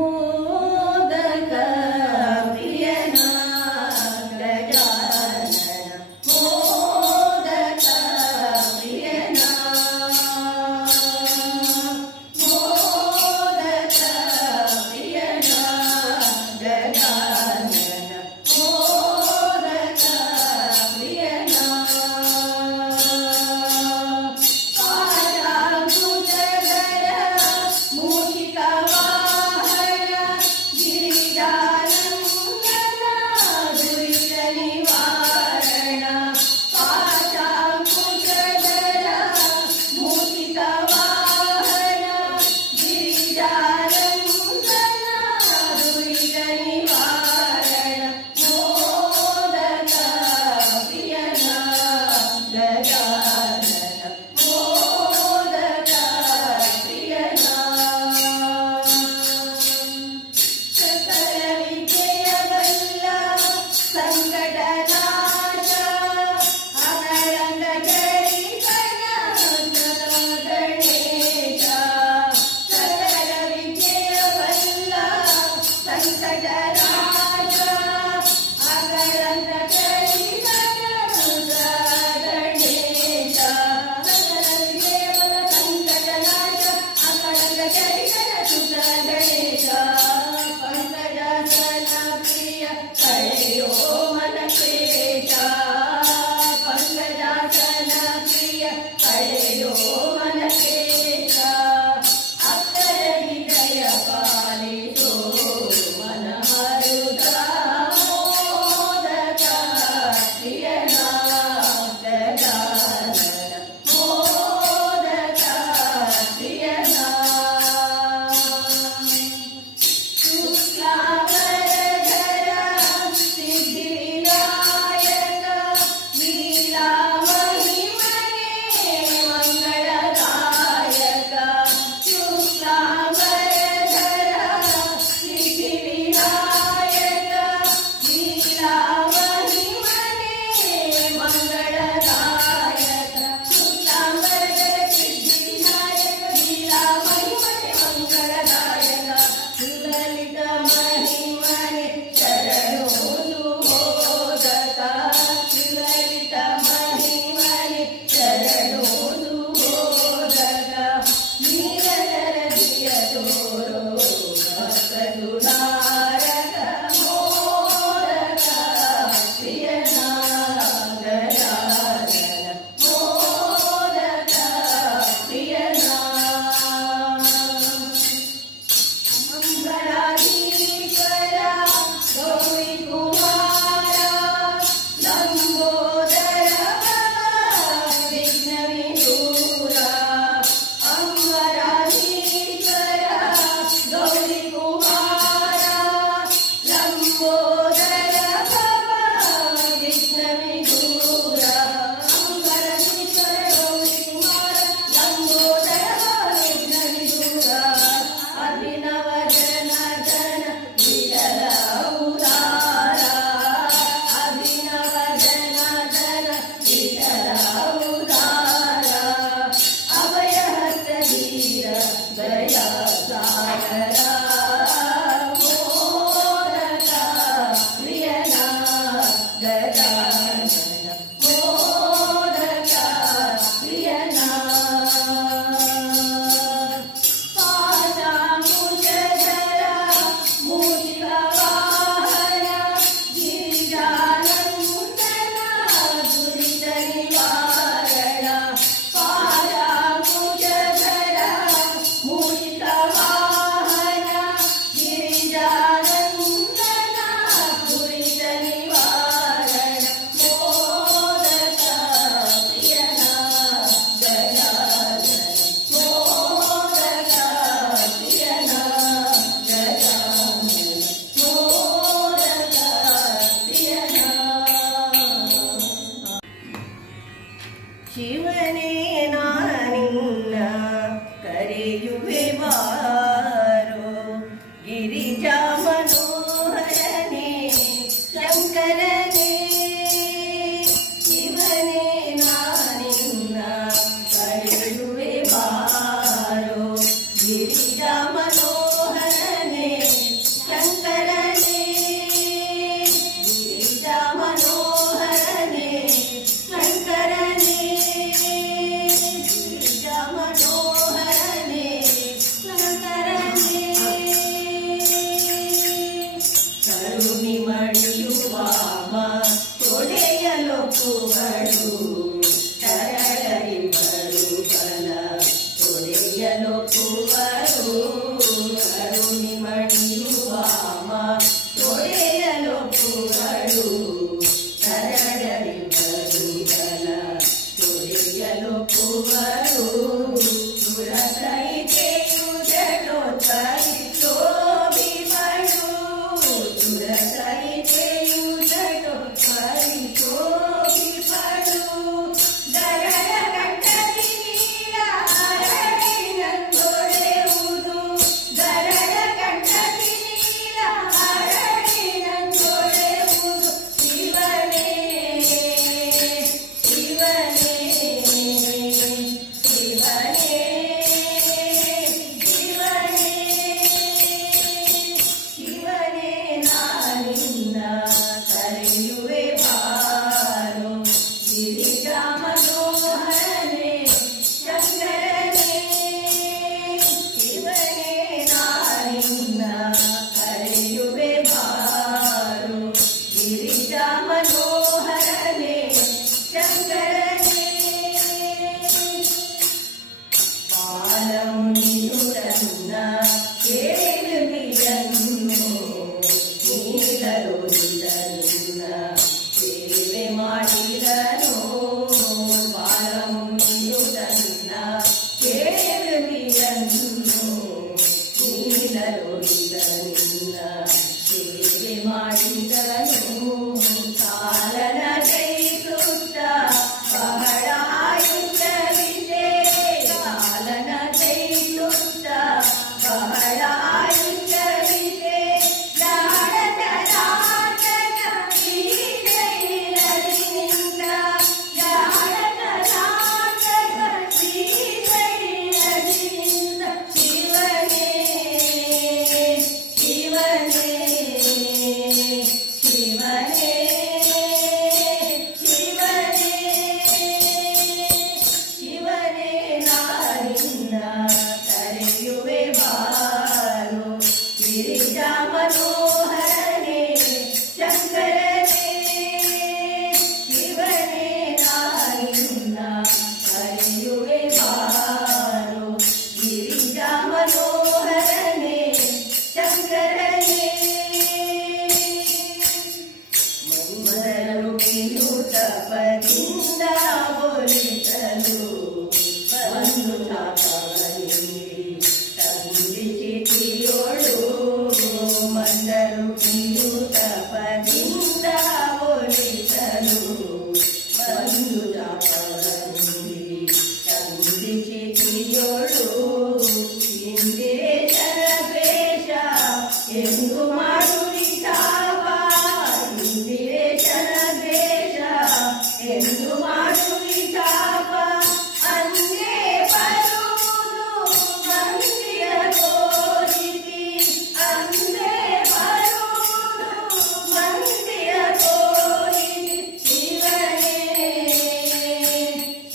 मोदक प्रियना गजानन मोदक प्रियना मोदक प्रियना गजानन मोदक प्रियना कालाभुजधर मूषिकवाहन ಗಿರಿಜಾ ಮನೋಹರನೇ ಶಂಕರನೇ ಶಿವನೇ ನಾನಿನ್ನ ಕರೆಯುವೆ ಬಾರೋ ಗಿರಿಜಾ ಮನೋಹರನೇ ಶಂಕರನೇ ಮೊದಲು ತಪದಿಂದ ಒಲಿಸಲು ಒಂದು ಚಾಪವನಿರಿ ತಂದಿಸಿಯೋಳು ಮಂದರು ತಪದಿಂದ ಒಲಿಸಲು ಒಂದು ಚಾಪವನಿರಿ ತಂದಿಸಿಯೋಳು ಹಿಂದೆ ಶರವೇಶ ಎಂದು ಮಾಡುವಿ ಚಾಪ ಹಿಂದೆ ಶರವೇಶ ಎಂದು ಮಾಡುವಿ ಚಾಪ ಅಂದೇ ಬರುವುದು ಮಂದಿಯ ತೋರಿಸಿ ಅಂದೇ ಬರುವುದು ಮಂದಿಯ ತೋರಿಸಿ ಶಿವನೇ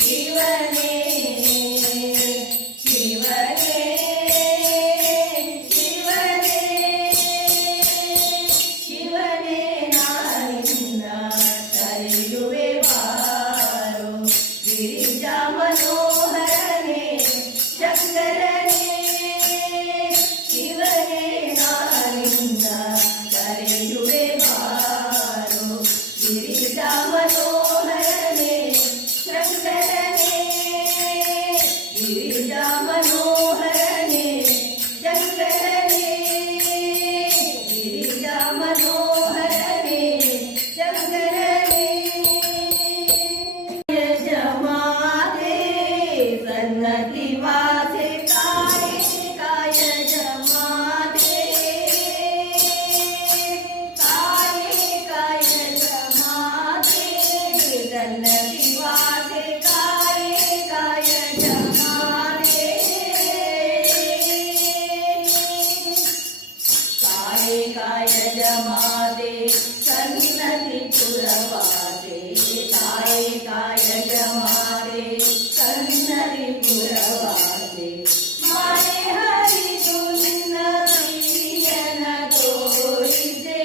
ಶಿವನೇ ಶಿವನೇ ಶಿವನೇ ಶಿವನೇ ನಾನಿನ್ನ ಕರೆಯುವೆ ಬಾರೋ ಗಿರಿಜಾ ಮನೋಹರನೇ ಶಂಕರನೇ ಶಿವನೇ ನಾನಿನ್ನ ಕರೆಯುವೆ ಬಾರೋ ಗಿರಿಜಾ ಮನೋಹರನೇ ಶಂಕರನೇ ಗಿರಿಜಾ ಮನೋಹರನೇ ಶಂಕರನೇ ಗಿರಿಜಾ ಮನೋಹರನೇ ಶಂಕರನೇ ಯಜಮಾತೆ ಸನ್ನತಿ ವಾಸೆ ಕಾಯೆ ಕಾಯ ಜಮಾತೆ ಕಾಯೆ ಕಾಯ ಜಮಾತೆ ಸನ್ನತಿ ವಾಸೆ ಕಾಯೆ ಕಾಯ ಜಮಾತೆ ಕಾಯೆ ಕಾಯ ಜಮಾತೆ ಸನ್ನತಿ ಪುರವಾದೆ ಕಾಯೆ ಕಾಯ ಜಮಾತೆ ಸನ್ನತಿ ಪುರವಾದೆ ಮನೆ ಹರಿದು ನಿನ್ನ ಪ್ರಿಯನ ತೋರಿದೆ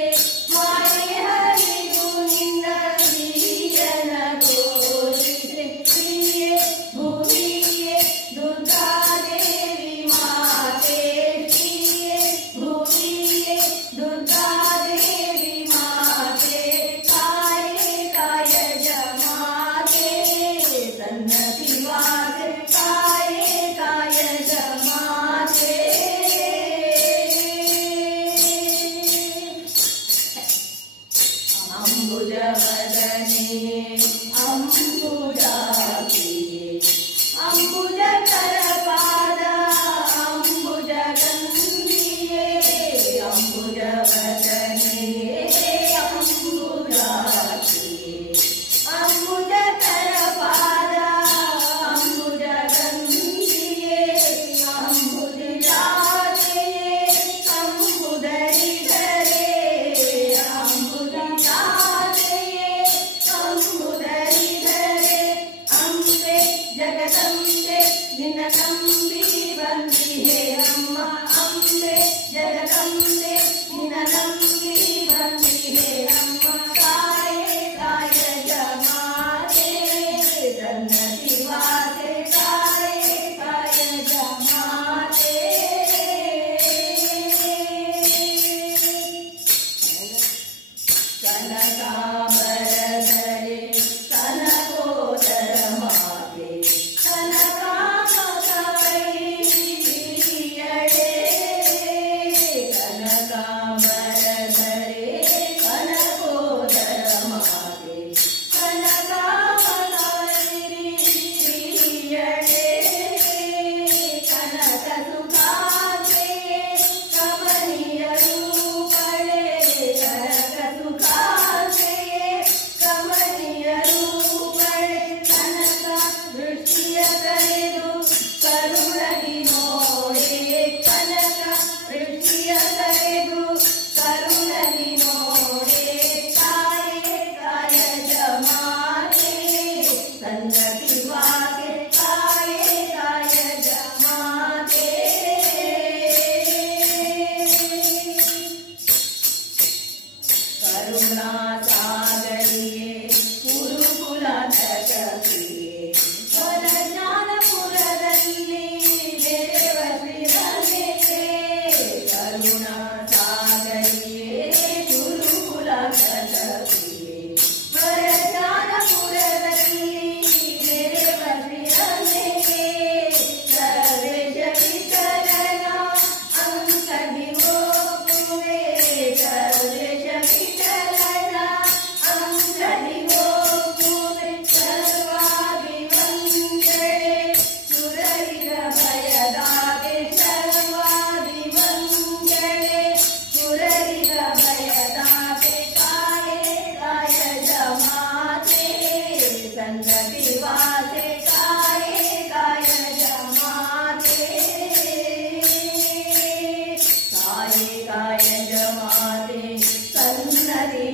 ಮನೆ ಹರಿದು ನಿನ್ನ ಪ್ರಿಯನ ತೋರಿದೆ ಪ್ರಿಯೆ ಭುವಿಯೇ ದುರ್ಗಾದೇವಿ ಮಾತೆ ಪ್ರಿಯೆ ಭುವಿಯೇ ದುರ್ಗಾದೇವಿ ಮಾತೆ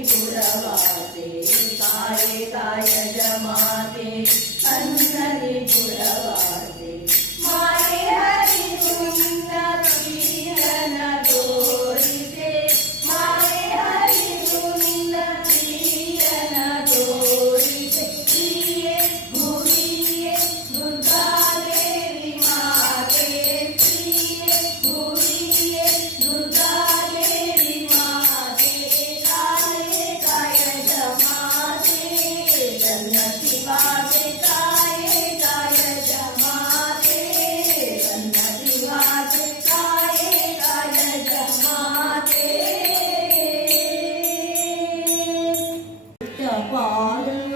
ಪುರವಾಸೆ ಕಾಯೆ ಕಾಯಜ ಮಾತೆ ಕನ್ನಡಿ ಪುರವಾಸೆ ಮಾಯೆ ಹರಿದು ನಿನ್ನ ಪ್ರಿಯನ ತೋರಿಸೆ ಮಾಯೆ ಹರಿದು ನಿನ್ನ ಪ್ರಿಯನ ತೋರಿಸೆ ಪ್ರಿಯೆ ಭುವಿಯೇ ದುರ್ಗಾದೇವಿ ಮಾತೆ ಪ್ರಿಯೆ ಭುವಿಯೇ ದುರ್ಗಾದೇವಿ ಮಾತೆ ಕಾಯೆ ಕಾಯಜ ಮಾತೆ ಸನ್ನತಿ ವಾಸೆ ಕಾಯೆ ಕಾಯಜ ಮಾತೆ ಸನ್ನತಿ ವಾಸೆ ಕಾಯೆ ಕಾಯಜ ಮಾತೆ ಪಾಲವ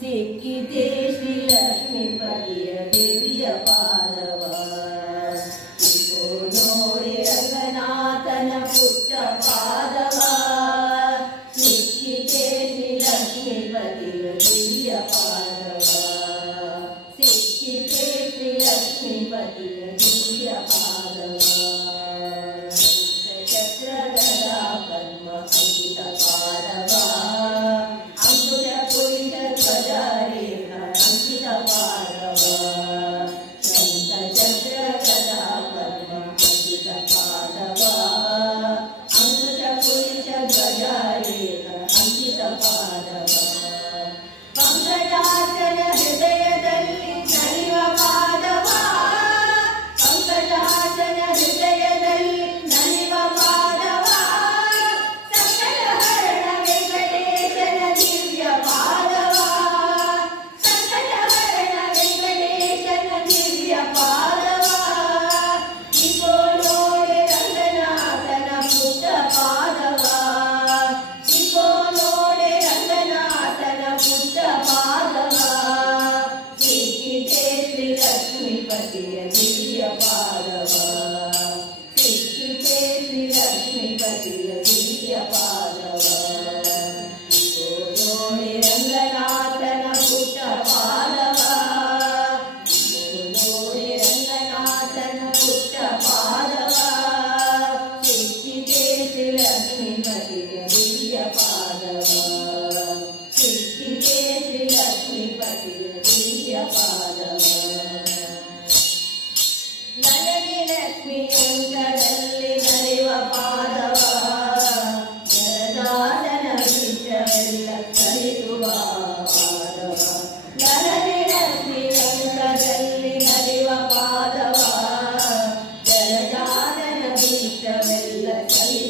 ಸಿಕ್ಕಿದೆ ಶ್ರೀ ಲಕ್ಷ್ಮೀಪತಿಯ ದೇವಿಯ ಪಾದವ ಇಗೋ ನೋಡಿ ರಂಗನಾಥನ ಪುಟ್ಟ ಪಾದವ ಸಿಕ್ಕಿದೆ ಶ್ರೀ ಲಕ್ಷ್ಮೀಪತಿಯ ದೇವಿಯ ಪಾದವ ಸಿಕ್ಕಿದೆ ಶ್ರೀ ಲಕ್ಷ್ಮೀಪತಿಯ ದೇವಿಯ ಪಾದವ ಚಕ್ರಗದ ಪದ್ಮ ಅಂಕಿತ ಪಾದವ ಅಂಕುಶ ಪುರುಷ ಧ್ವಜರೇಖ ಅಂಕಿತ ಪಾದವ ಶಂಖ ಚಕ್ರ ಗದಾ ಪದ್ಮ ಅಂಕಿತ ಪಾದವ ಅಂಕುಶ ಪುರುಷ ಧ್ವಜರೇಖ ಅಂಕಿತ ಪಾದವ ಪಂಕಜಾಚಲ ಹೃದಯದಲ್ಲಿ ನಡೆಯುವ ಪಾದವ ಪಂಕಜಾಚಲ ಹೃದಯದಲ್ಲಿ ನಡೆಯುವ ಪಾದವ ಸಕಲ ಹರಣ ವೆಂಕಟೇಶನ ದಿವ್ಯ ಪಾದವ ಸಕಲ ಹರಣ ವೆಂಕಟೇಶನ ದಿವ್ಯ ಪಾದವ ಇಗೋ ನೋಡಿ ರಂಗನಾಥನ ಪುಟ್ಟ ಪಾದವ ಇಗೋ ನೋಡಿ ರಂಗನಾಥನ ಪುಟ್ಟ ಪಾದವ ಸಿಕ್ಕಿದೆ ಶ್ರೀ ಲಕ್ಷ್ಮೀಪತಿಯ ದಿವ್ಯ ಪಾದವ ಸಿಕ್ಕಿದೆ ಶ್ರೀ ಲಕ್ಷ್ಮೀಪತಿಯ ದಿವ್ಯ ಪಾದವ ಇಗೋ ನೋಡಿ ರಂಗನಾಥನ ಪುಟ್ಟ ಪಾದವ ಇಗೋ ನೋಡಿ ರಂಗನಾಥನ ಪುಟ್ಟ ಪಾದವ ಸಿಕ್ಕಿದೆ ಶ್ರೀ ಲಕ್ಷ್ಮೀಪತಿಯ ದಿವ್ಯ ಪಾದವ ಸಿಕ್ಕಿದೆ ಶ್ರೀ ಲಕ್ಷ್ಮೀಪತಿಯ ದಿವ್ಯ ಪಾದವ ನನಗೆ ಲಕ್ಷ್ಮಿ ಅಂಕದಲ್ಲಿ ನಡೆಯುವ ಪಾದವ ಜಲದಾಸನ ವಿಷವೆಲ್ಲ ಕಲಿಸುವ ಪಾದವ ನನಗೆ ಲಕ್ಷ್ಮಿ ಅಂಕದಲ್ಲಿ ನಡೆಯುವ ಪಾದವ ಜಲದಾಸನ ವಿಷವೆಲ್ಲ ಕಲಿಸುವ